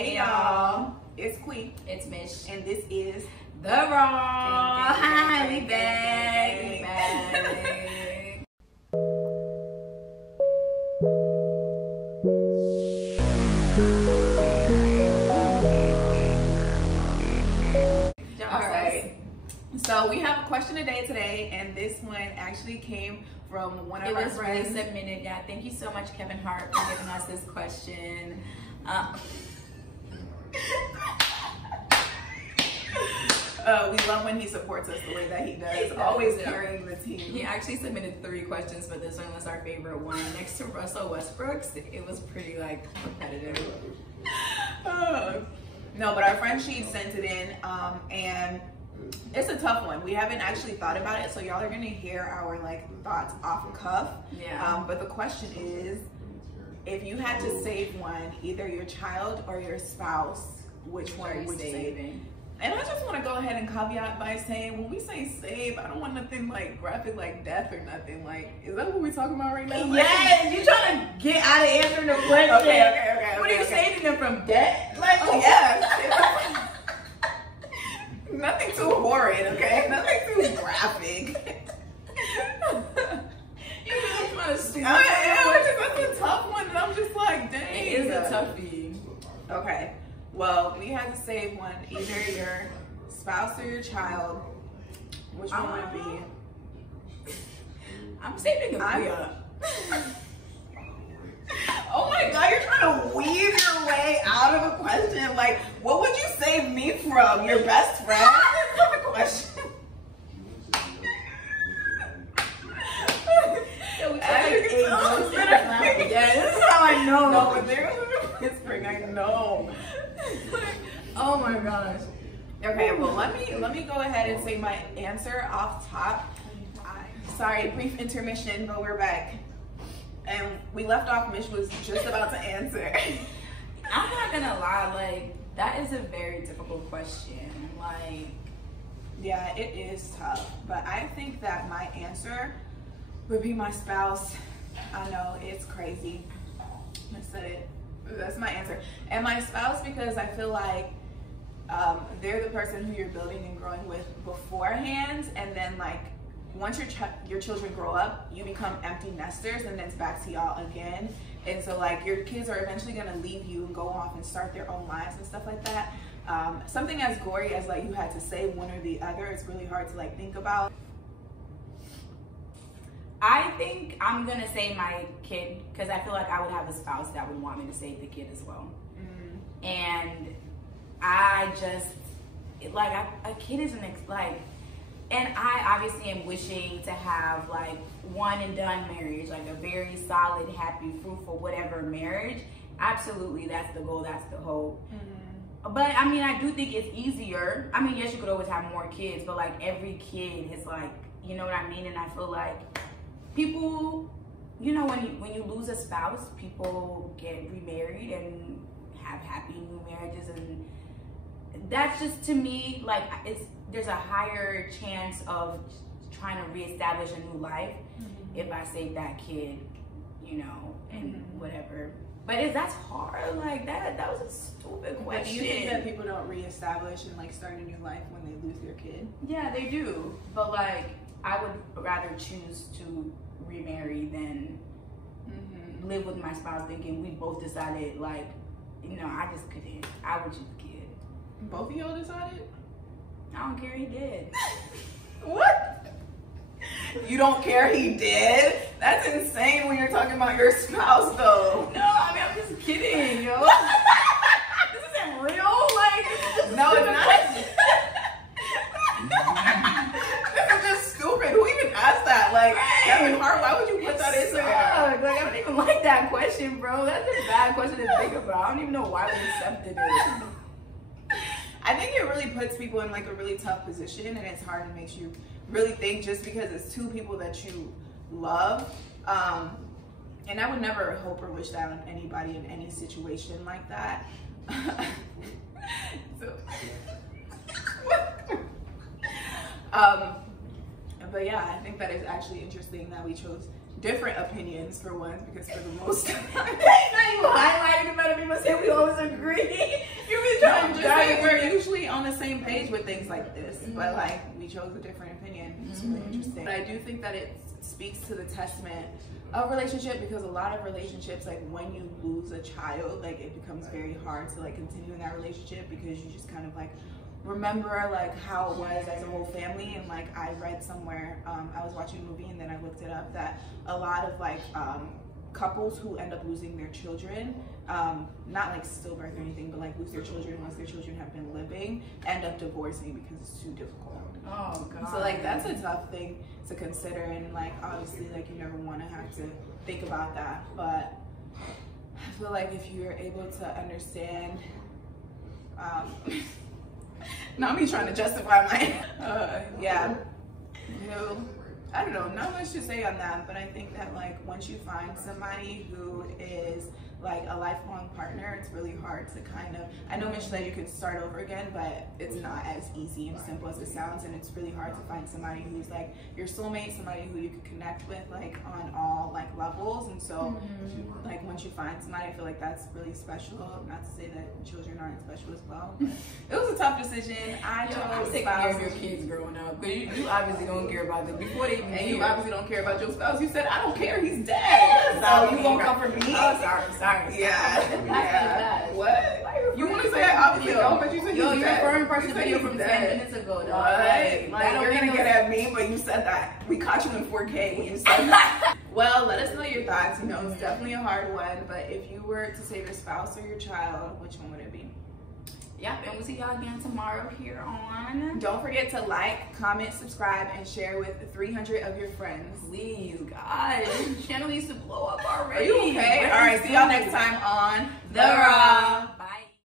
Hey y'all, it's Kui. It's Mich. And this is The Raw. Hi, we back. We back. Alright. So we have a question a day today, and this one actually came from one of our friends. It was really submitted. Yeah, thank you so much, Kevin Hart, for giving us this question. We love when he supports us the way that he does, always carrying the team. He actually submitted 3 questions, but this one was our favorite one. Next to Russell Westbrook's, it was pretty competitive. No, but our friend she sent it in, and it's a tough one. We haven't actually thought about it, so y'all are gonna hear our thoughts off cuff. Yeah. But the question is, if you had to save one, either your child or your spouse, which one would you save? And I just want to go ahead and caveat by saying, when we say save, I don't want nothing graphic like death or nothing. Is that what we're talking about right now? Yes, you trying to get out of answering the question. Okay. What are you saving them from? Death? Yeah. Nothing too horrid, okay? Nothing too graphic. You really trying to stupid. That's a tough one, and I'm just like, dang. It is a toughie. Okay. Well, we had to save one, either your spouse or your child. Which one would it be? I'm saving a Kia. Oh my God, you're trying to weave your way out of a question. What would you save me from? Your best friend? That's not a question. Yeah, this is how I know. No, but there goes whispering. I know. Oh my gosh. Okay, well let me go ahead and say my answer off top. Sorry, brief intermission, but we're back. And we left off, Mich was just about to answer. I'm not gonna lie, that is a very difficult question. Yeah, it is tough. But I think that my answer would be my spouse. I know, it's crazy. I said it. That's my answer. And my spouse, because I feel like they're the person who you're building and growing with beforehand, and then once your children grow up, you become empty nesters, and then it's back to y'all again. And so your kids are eventually gonna leave you and go off and start their own lives and stuff like that. Something as gory as you had to say one or the other, it's really hard to think about. I think I'm gonna say my kid, because I feel like I would have a spouse that would want me to save the kid as well. And I just a kid isn't and I obviously am wishing to have one and done marriage, a very solid, happy, fruitful, whatever marriage. Absolutely, that's the goal, that's the hope. But I mean, I do think it's easier. I mean, yes, you could always have more kids, but every kid is you know what I mean? And I feel people, when you lose a spouse, people get remarried and have happy new marriages, and that's just, to me, there's a higher chance of trying to reestablish a new life if I save that kid, and whatever. But that's hard. That was a stupid question. But do you think that people don't reestablish and start a new life when they lose their kid? Yeah, they do. But I would rather choose to remarry than live with my spouse, thinking we both decided I just couldn't. I would choose the kid. Both of y'all decided? I don't care, he did. What? You don't care he did? That's insane when you're talking about your spouse, though. No, I mean, I'm just kidding, yo. This isn't real. No, it's not. This is just stupid. Who even asked that? Kevin Hart, why would you put that in there? I don't even like that question, bro. That's a bad question to think about. I don't even know why we accepted it. I think it really puts people in a really tough position, and it's hard and makes you really think, just because it's two people that you love. And I would never hope or wish that on anybody in any situation like that. But yeah, I think that is actually interesting that we chose different opinions for once, because for the most time, now you highlighted about it, people say we always agree. same page with things like this, but like we chose a different opinion. It's really interesting. But I do think that it speaks to the testament of relationship, because a lot of relationships, like when you lose a child, like it becomes very hard to like continue in that relationship, because you just kind of like remember like how it was as a whole family. And like I read somewhere, I was watching a movie and then I looked it up, that a lot of like couples who end up losing their children, not like stillbirth or anything, but like lose their children once their children have been living, end up divorcing because it's too difficult. Oh God. So like that's a tough thing to consider, and like obviously like you never want to have to think about that, but I feel like if you're able to understand, not me trying to justify my yeah, you know, I don't know, not much to say on that, but I think that like once you find somebody who is like a lifelong partner, it's really hard to kind of, I know Mich said you could start over again, but it's not as easy and simple as it sounds, and it's really hard to find somebody who's like your soulmate, somebody who you can connect with like on all like levels. And so like once you find somebody, I feel like that's really special. Not to say that children aren't special as well, but it was a tough decision. I chose taking care of your kids growing up, but you obviously don't care about them before they even. And you obviously don't care about your spouse. You said, I don't care, he's dead. So you won't come for me? Oh, sorry. Yeah. What? You want to say I obviously don't, but you said you're dead. referring person video from 10 minutes ago. Though. Like you're going to get at me, but you said that. We caught you in 4K when you said that. Well, let us know your thoughts. You know, it's definitely a hard one, but if you were to save your spouse or your child, which one would it be? Yep, and we'll see y'all again tomorrow here on. Don't forget to like, comment, subscribe, and share with 300 of your friends. Please, God, this channel needs to blow up already. Are you okay? All right, see y'all next time on The Raw.